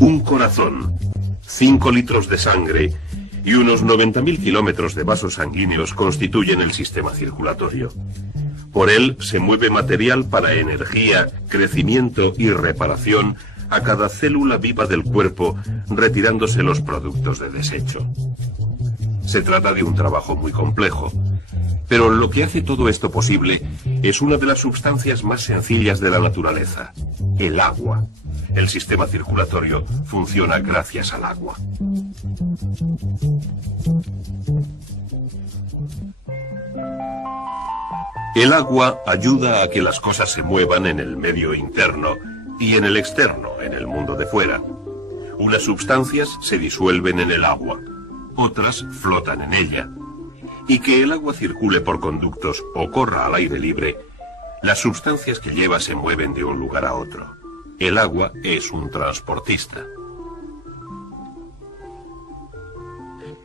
Un corazón, 5 litros de sangre y unos 90.000 kilómetros de vasos sanguíneos constituyen el sistema circulatorio. Por él se mueve material para energía, crecimiento y reparación a cada célula viva del cuerpo, retirándose los productos de desecho. Se trata de un trabajo muy complejo, pero lo que hace todo esto posible es una de las sustancias más sencillas de la naturaleza, el agua. El sistema circulatorio funciona gracias al agua. El agua ayuda a que las cosas se muevan en el medio interno y en el externo, en el mundo de fuera. Unas sustancias se disuelven en el agua, otras flotan en ella. Y que el agua circule por conductos o corra al aire libre, las sustancias que lleva se mueven de un lugar a otro. El agua es un transportista.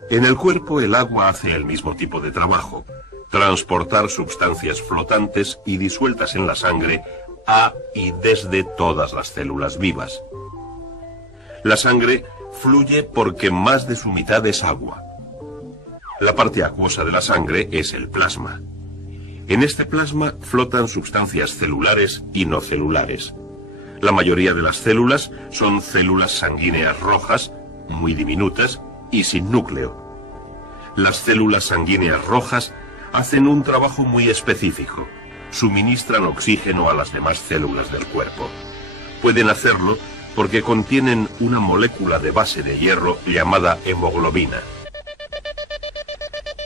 En el cuerpo el agua hace el mismo tipo de trabajo, transportar sustancias flotantes y disueltas en la sangre a y desde todas las células vivas. La sangre fluye porque más de su mitad es agua. La parte acuosa de la sangre es el plasma. En este plasma flotan sustancias celulares y no celulares. La mayoría de las células son células sanguíneas rojas, muy diminutas y sin núcleo. Las células sanguíneas rojas hacen un trabajo muy específico. Suministran oxígeno a las demás células del cuerpo. Pueden hacerlo porque contienen una molécula de base de hierro llamada hemoglobina.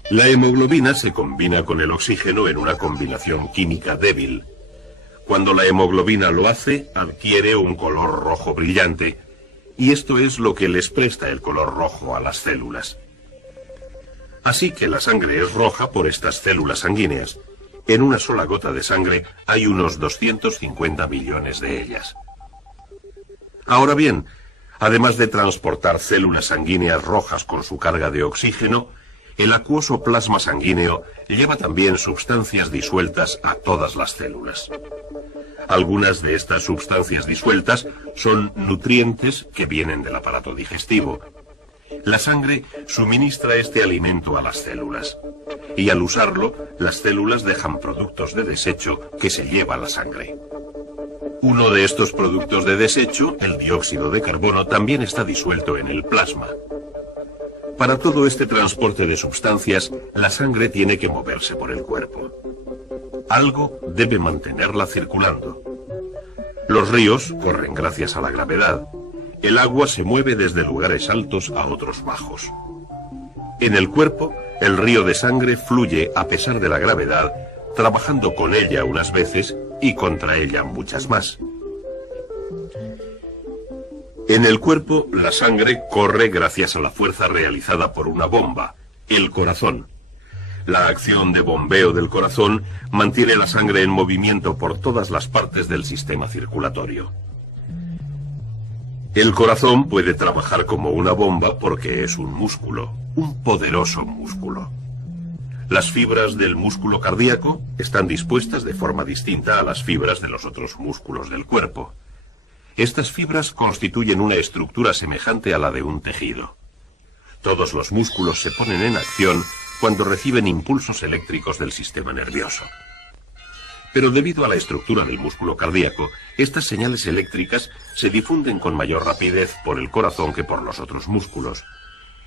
La hemoglobina se combina con el oxígeno en una combinación química débil. Cuando la hemoglobina lo hace, adquiere un color rojo brillante, y esto es lo que les presta el color rojo a las células. Así que la sangre es roja por estas células sanguíneas. En una sola gota de sangre hay unos 250 millones de ellas. Ahora bien, además de transportar células sanguíneas rojas con su carga de oxígeno, el acuoso plasma sanguíneo lleva también sustancias disueltas a todas las células. Algunas de estas sustancias disueltas son nutrientes que vienen del aparato digestivo. La sangre suministra este alimento a las células, y al usarlo, las células dejan productos de desecho que se lleva la sangre. Uno de estos productos de desecho, el dióxido de carbono, también está disuelto en el plasma. Para todo este transporte de sustancias, la sangre tiene que moverse por el cuerpo. Algo debe mantenerla circulando. Los ríos corren gracias a la gravedad. El agua se mueve desde lugares altos a otros bajos. En el cuerpo, el río de sangre fluye a pesar de la gravedad, trabajando con ella unas veces y contra ella muchas más. En el cuerpo, la sangre corre gracias a la fuerza realizada por una bomba, el corazón. La acción de bombeo del corazón mantiene la sangre en movimiento por todas las partes del sistema circulatorio. El corazón puede trabajar como una bomba porque es un músculo, un poderoso músculo. Las fibras del músculo cardíaco están dispuestas de forma distinta a las fibras de los otros músculos del cuerpo. Estas fibras constituyen una estructura semejante a la de un tejido. Todos los músculos se ponen en acción cuando reciben impulsos eléctricos del sistema nervioso. Pero debido a la estructura del músculo cardíaco, estas señales eléctricas se difunden con mayor rapidez por el corazón que por los otros músculos.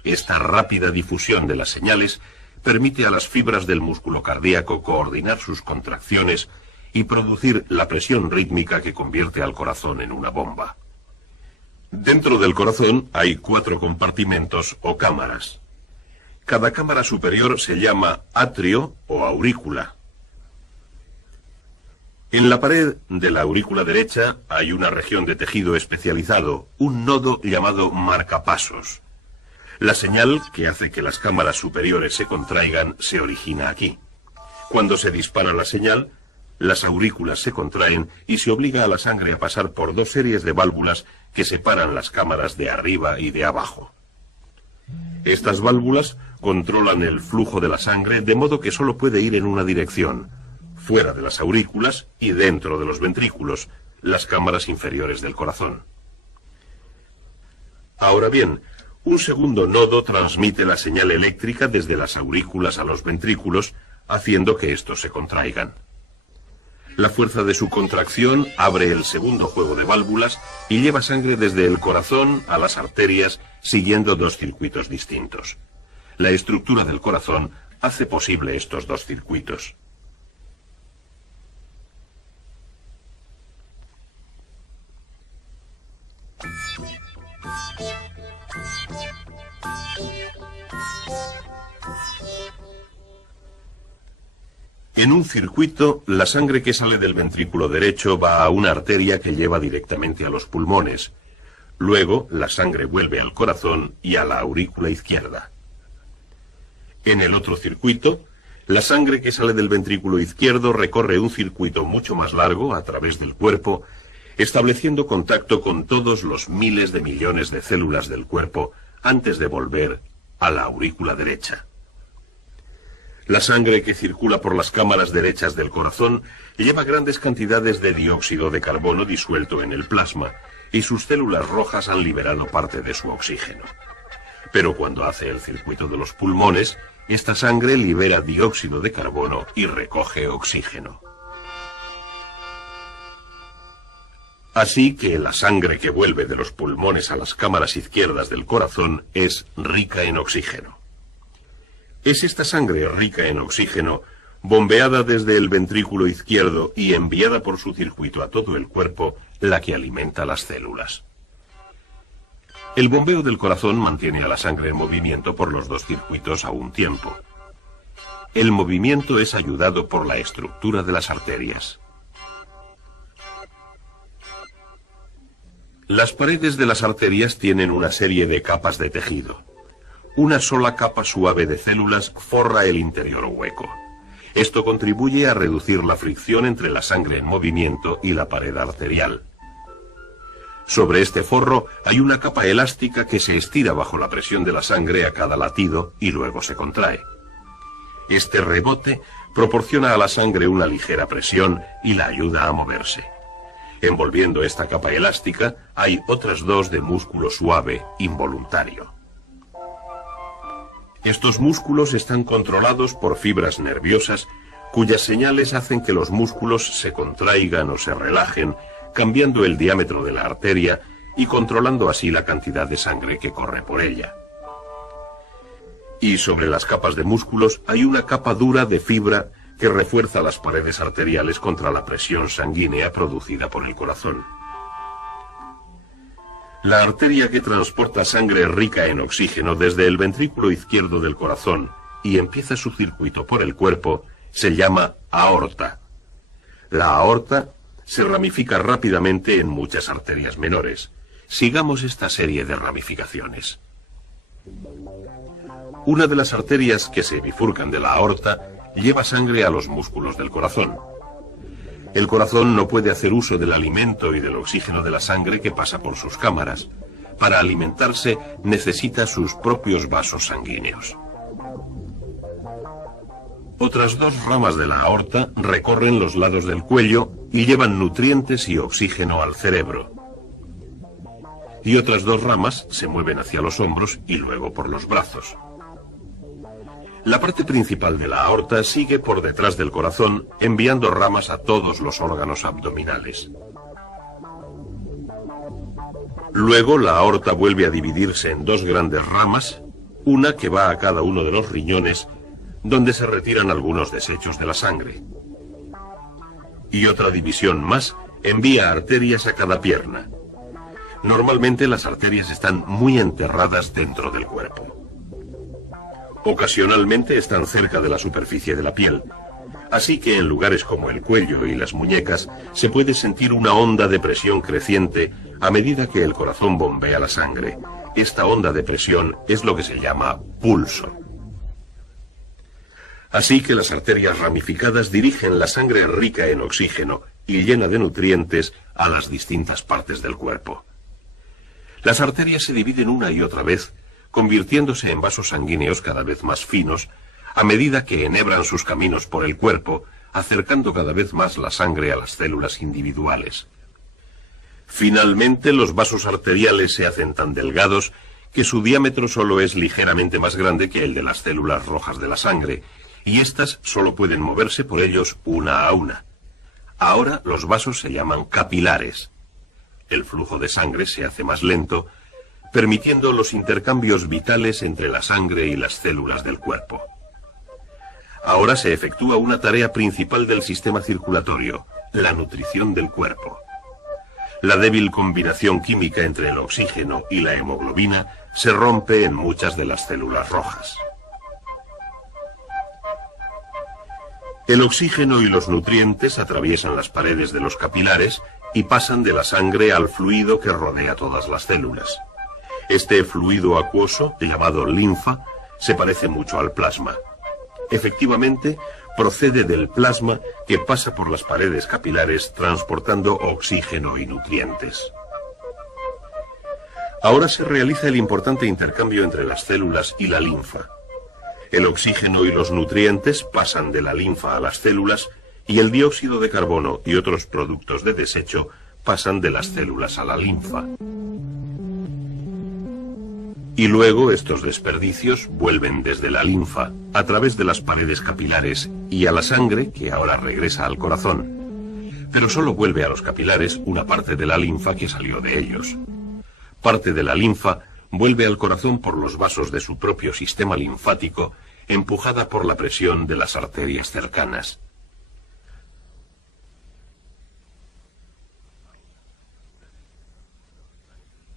Esta rápida difusión de las señales permite a las fibras del músculo cardíaco coordinar sus contracciones y producir la presión rítmica que convierte al corazón en una bomba. Dentro del corazón hay 4 compartimentos o cámaras. Cada cámara superior se llama atrio o aurícula. En la pared de la aurícula derecha hay una región de tejido especializado, un nodo llamado marcapasos. La señal que hace que las cámaras superiores se contraigan se origina aquí. Cuando se dispara la señal, las aurículas se contraen y se obliga a la sangre a pasar por 2 series de válvulas que separan las cámaras de arriba y de abajo. Estas válvulas controlan el flujo de la sangre de modo que solo puede ir en una dirección, fuera de las aurículas y dentro de los ventrículos, las cámaras inferiores del corazón. Ahora bien, un segundo nodo transmite la señal eléctrica desde las aurículas a los ventrículos, haciendo que estos se contraigan. La fuerza de su contracción abre el segundo juego de válvulas y lleva sangre desde el corazón a las arterias, siguiendo dos circuitos distintos. La estructura del corazón hace posible estos dos circuitos. En un circuito, la sangre que sale del ventrículo derecho va a una arteria que lleva directamente a los pulmones. Luego, la sangre vuelve al corazón y a la aurícula izquierda. En el otro circuito, la sangre que sale del ventrículo izquierdo recorre un circuito mucho más largo a través del cuerpo, estableciendo contacto con todos los miles de millones de células del cuerpo antes de volver a la aurícula derecha. La sangre que circula por las cámaras derechas del corazón lleva grandes cantidades de dióxido de carbono disuelto en el plasma, y sus células rojas han liberado parte de su oxígeno. Pero cuando hace el circuito de los pulmones, esta sangre libera dióxido de carbono y recoge oxígeno. Así que la sangre que vuelve de los pulmones a las cámaras izquierdas del corazón es rica en oxígeno. Es esta sangre rica en oxígeno, bombeada desde el ventrículo izquierdo y enviada por su circuito a todo el cuerpo, la que alimenta las células. El bombeo del corazón mantiene a la sangre en movimiento por los dos circuitos a un tiempo. El movimiento es ayudado por la estructura de las arterias. Las paredes de las arterias tienen una serie de capas de tejido. Una sola capa suave de células forra el interior hueco. Esto contribuye a reducir la fricción entre la sangre en movimiento y la pared arterial. Sobre este forro hay una capa elástica que se estira bajo la presión de la sangre a cada latido y luego se contrae. Este rebote proporciona a la sangre una ligera presión y la ayuda a moverse. Envolviendo esta capa elástica hay otras dos de músculo suave involuntario. Estos músculos están controlados por fibras nerviosas cuyas señales hacen que los músculos se contraigan o se relajen, cambiando el diámetro de la arteria y controlando así la cantidad de sangre que corre por ella. Y sobre las capas de músculos hay una capa dura de fibra que refuerza las paredes arteriales contra la presión sanguínea producida por el corazón. La arteria que transporta sangre rica en oxígeno desde el ventrículo izquierdo del corazón y empieza su circuito por el cuerpo se llama aorta. La aorta se ramifica rápidamente en muchas arterias menores. Sigamos esta serie de ramificaciones. Una de las arterias que se bifurcan de la aorta lleva sangre a los músculos del corazón. El corazón no puede hacer uso del alimento y del oxígeno de la sangre que pasa por sus cámaras. Para alimentarse necesita sus propios vasos sanguíneos. Otras dos ramas de la aorta recorren los lados del cuello y llevan nutrientes y oxígeno al cerebro. Y otras dos ramas se mueven hacia los hombros y luego por los brazos. La parte principal de la aorta sigue por detrás del corazón, enviando ramas a todos los órganos abdominales. Luego la aorta vuelve a dividirse en dos grandes ramas, una que va a cada uno de los riñones, donde se retiran algunos desechos de la sangre. Y otra división más envía arterias a cada pierna. Normalmente las arterias están muy enterradas dentro del cuerpo. Ocasionalmente están cerca de la superficie de la piel, así que en lugares como el cuello y las muñecas se puede sentir una onda de presión creciente a medida que el corazón bombea la sangre. Esta onda de presión es lo que se llama pulso. Así que las arterias ramificadas dirigen la sangre rica en oxígeno y llena de nutrientes a las distintas partes del cuerpo. Las arterias se dividen una y otra vez, convirtiéndose en vasos sanguíneos cada vez más finos, a medida que enhebran sus caminos por el cuerpo, acercando cada vez más la sangre a las células individuales. Finalmente, los vasos arteriales se hacen tan delgados que su diámetro solo es ligeramente más grande que el de las células rojas de la sangre, y éstas solo pueden moverse por ellos una a una. Ahora los vasos se llaman capilares. El flujo de sangre se hace más lento, permitiendo los intercambios vitales entre la sangre y las células del cuerpo. Ahora se efectúa una tarea principal del sistema circulatorio, la nutrición del cuerpo. La débil combinación química entre el oxígeno y la hemoglobina se rompe en muchas de las células rojas. El oxígeno y los nutrientes atraviesan las paredes de los capilares y pasan de la sangre al fluido que rodea todas las células. Este fluido acuoso, llamado linfa, se parece mucho al plasma. Efectivamente, procede del plasma que pasa por las paredes capilares transportando oxígeno y nutrientes. Ahora se realiza el importante intercambio entre las células y la linfa. El oxígeno y los nutrientes pasan de la linfa a las células y el dióxido de carbono y otros productos de desecho pasan de las células a la linfa. Y luego estos desperdicios vuelven desde la linfa, a través de las paredes capilares, y a la sangre, que ahora regresa al corazón. Pero solo vuelve a los capilares una parte de la linfa que salió de ellos. Parte de la linfa vuelve al corazón por los vasos de su propio sistema linfático, empujada por la presión de las arterias cercanas.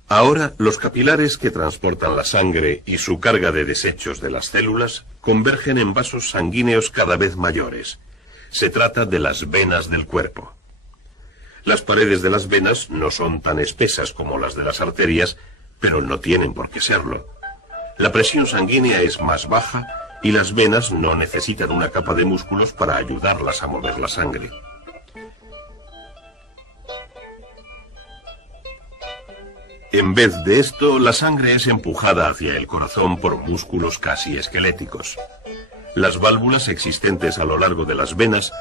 Ahora, los capilares que transportan la sangre y su carga de desechos de las células convergen en vasos sanguíneos cada vez mayores. Se trata de las venas del cuerpo. Las paredes de las venas no son tan espesas como las de las arterias, pero no tienen por qué serlo. La presión sanguínea es más baja y las venas no necesitan una capa de músculos para ayudarlas a mover la sangre. En vez de esto, la sangre es empujada hacia el corazón por músculos casi esqueléticos. Las válvulas existentes a lo largo de las venas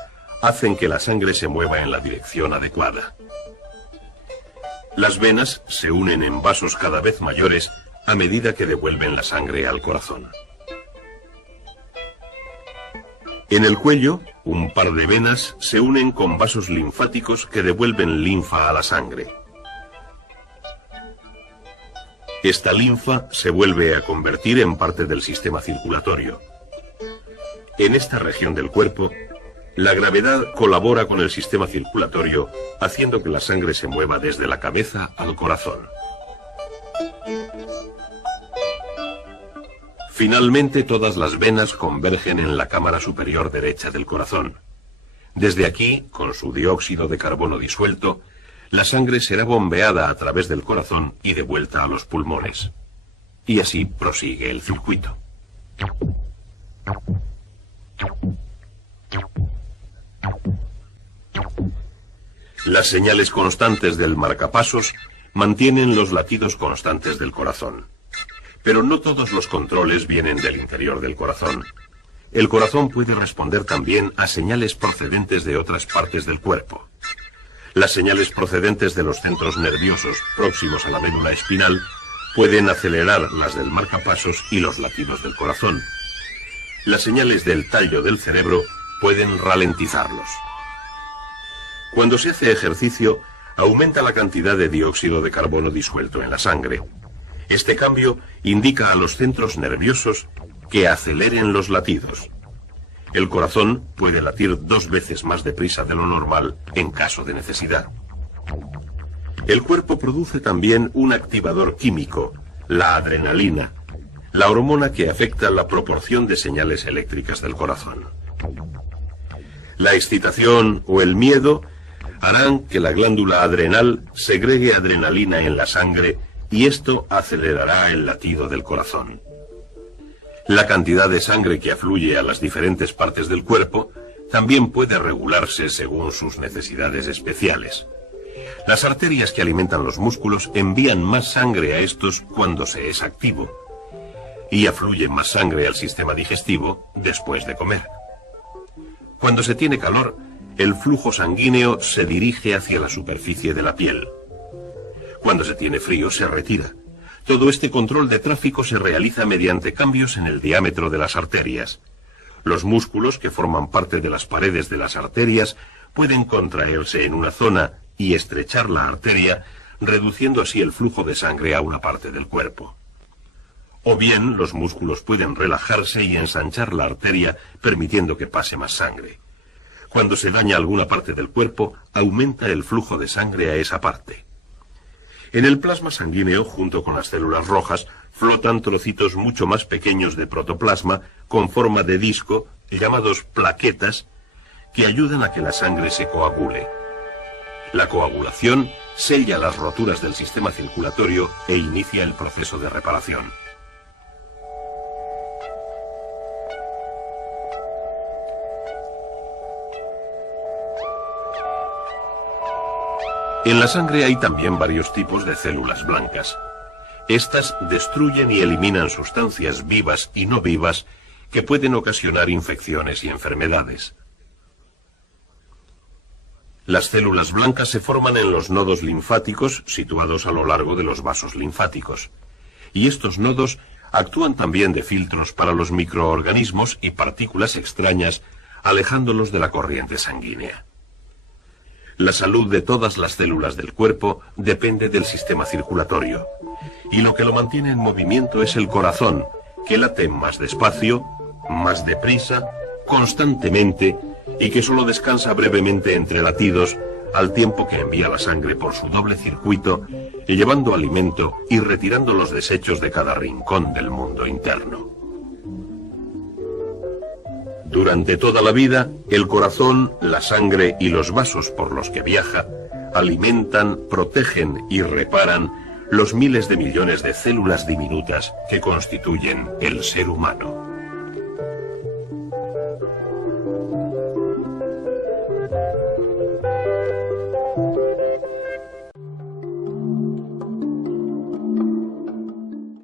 hacen que la sangre se mueva en la dirección adecuada. Las venas se unen en vasos cada vez mayores a medida que devuelven la sangre al corazón. En el cuello, un par de venas se unen con vasos linfáticos que devuelven linfa a la sangre. Esta linfa se vuelve a convertir en parte del sistema circulatorio. En esta región del cuerpo, la gravedad colabora con el sistema circulatorio, haciendo que la sangre se mueva desde la cabeza al corazón. Finalmente, todas las venas convergen en la cámara superior derecha del corazón. Desde aquí, con su dióxido de carbono disuelto, la sangre será bombeada a través del corazón y de vuelta a los pulmones. Y así prosigue el circuito. Las señales constantes del marcapasos mantienen los latidos constantes del corazón. Pero no todos los controles vienen del interior del corazón. El corazón puede responder también a señales procedentes de otras partes del cuerpo. Las señales procedentes de los centros nerviosos próximos a la médula espinal pueden acelerar las del marcapasos y los latidos del corazón. Las señales del tallo del cerebro pueden ralentizarlos. Cuando se hace ejercicio, aumenta la cantidad de dióxido de carbono disuelto en la sangre. Este cambio indica a los centros nerviosos que aceleren los latidos. El corazón puede latir 2 veces más deprisa de lo normal en caso de necesidad. El cuerpo produce también un activador químico, la adrenalina, la hormona que afecta la proporción de señales eléctricas del corazón. La excitación o el miedo harán que la glándula adrenal segregue adrenalina en la sangre y esto acelerará el latido del corazón. La cantidad de sangre que afluye a las diferentes partes del cuerpo también puede regularse según sus necesidades especiales. Las arterias que alimentan los músculos envían más sangre a estos cuando se es activo y afluye más sangre al sistema digestivo después de comer. Cuando se tiene calor, el flujo sanguíneo se dirige hacia la superficie de la piel. Cuando se tiene frío, se retira. Todo este control de tráfico se realiza mediante cambios en el diámetro de las arterias. Los músculos que forman parte de las paredes de las arterias pueden contraerse en una zona y estrechar la arteria, reduciendo así el flujo de sangre a una parte del cuerpo. O bien, los músculos pueden relajarse y ensanchar la arteria, permitiendo que pase más sangre. Cuando se daña alguna parte del cuerpo, aumenta el flujo de sangre a esa parte. En el plasma sanguíneo, junto con las células rojas, flotan trocitos mucho más pequeños de protoplasma con forma de disco, llamados plaquetas, que ayudan a que la sangre se coagule. La coagulación sella las roturas del sistema circulatorio e inicia el proceso de reparación. En la sangre hay también varios tipos de células blancas. Estas destruyen y eliminan sustancias vivas y no vivas que pueden ocasionar infecciones y enfermedades. Las células blancas se forman en los nodos linfáticos situados a lo largo de los vasos linfáticos. Y estos nodos actúan también de filtros para los microorganismos y partículas extrañas, alejándolos de la corriente sanguínea. La salud de todas las células del cuerpo depende del sistema circulatorio, y lo que lo mantiene en movimiento es el corazón, que late más despacio, más deprisa, constantemente, y que solo descansa brevemente entre latidos, al tiempo que envía la sangre por su doble circuito, llevando alimento y retirando los desechos de cada rincón del mundo interno. Durante toda la vida, el corazón, la sangre y los vasos por los que viaja alimentan, protegen y reparan los miles de millones de células diminutas que constituyen el ser humano.